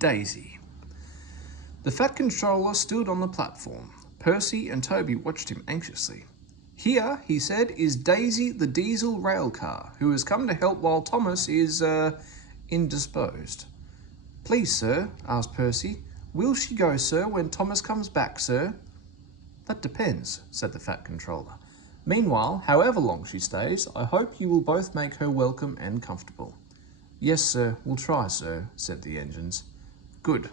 Daisy. The Fat Controller stood on the platform. Percy and Toby watched him anxiously. "Here," he said, "is Daisy the diesel rail car, who has come to help while Thomas is, indisposed." "Please, sir," asked Percy, "will she go, sir, when Thomas comes back, sir?" "That depends," said the Fat Controller. "Meanwhile, however long she stays, I hope you will both make her welcome and comfortable." "Yes, sir, we'll try, sir," said the engines. "Good.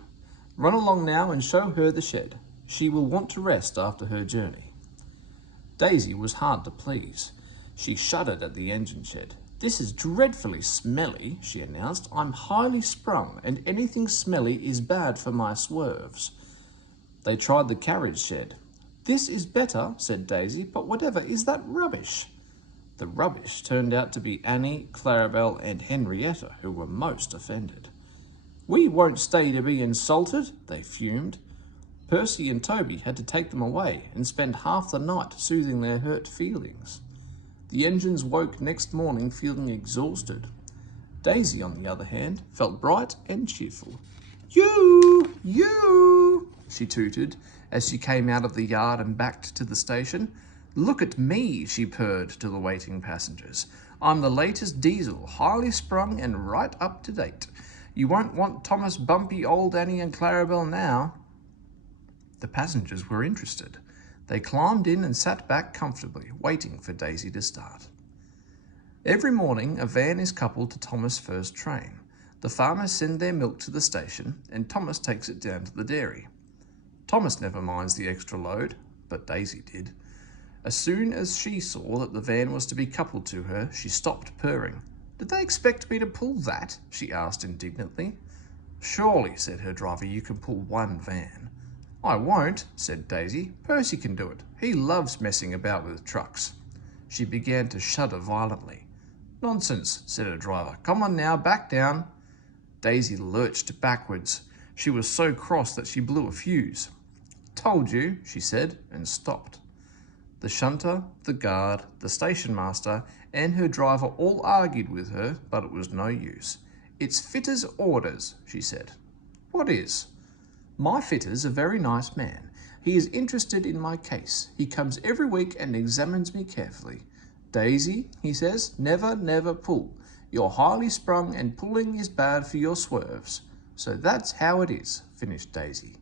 Run along now and show her the shed. She will want to rest after her journey." Daisy was hard to please. She shuddered at the engine shed. "This is dreadfully smelly," she announced. "I'm highly sprung, and anything smelly is bad for my swerves." They tried the carriage shed. "This is better," said Daisy, "but whatever is that rubbish?" The rubbish turned out to be Annie, Clarabelle, and Henrietta, who were most offended. "We won't stay to be insulted," they fumed. Percy and Toby had to take them away and spend half the night soothing their hurt feelings. The engines woke next morning feeling exhausted. Daisy, on the other hand, felt bright and cheerful. You, she tooted as she came out of the yard and backed to the station. "Look at me," she purred to the waiting passengers. "I'm the latest diesel, highly sprung and right up to date. You won't want Thomas Bumpy, old Annie and Clarabelle now." The passengers were interested. They climbed in and sat back comfortably, waiting for Daisy to start. Every morning, a van is coupled to Thomas' first train. The farmers send their milk to the station, and Thomas takes it down to the dairy. Thomas never minds the extra load, but Daisy did. As soon as she saw that the van was to be coupled to her, she stopped purring. "Did they expect me to pull that?" she asked indignantly. "Surely," said her driver, "you can pull one van." "I won't," said Daisy. "Percy can do it. He loves messing about with trucks." She began to shudder violently. "Nonsense," said her driver. "Come on now, back down." Daisy lurched backwards. She was so cross that she blew a fuse. "Told you," she said, and stopped. The shunter, the guard, the station master, and her driver all argued with her, but it was no use. "It's fitter's orders," she said. "What is?" "My fitter's a very nice man. He is interested in my case. He comes every week and examines me carefully. 'Daisy,' he says, 'never pull. You're highly sprung and pulling is bad for your swerves.' So that's how it is," finished Daisy.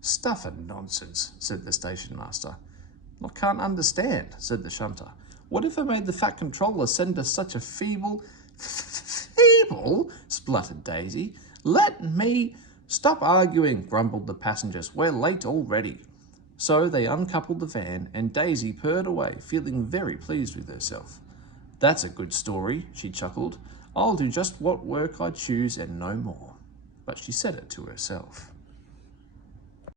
"Stuff and nonsense," said the station master. "I can't understand," said the shunter. "Whatever made the Fat Controller send us such a feeble..." "Feeble?" spluttered Daisy. "Let me..." "Stop arguing," grumbled the passengers. "We're late already." So they uncoupled the van, and Daisy purred away, feeling very pleased with herself. "That's a good story," she chuckled. "I'll do just what work I choose and no more." But she said it to herself.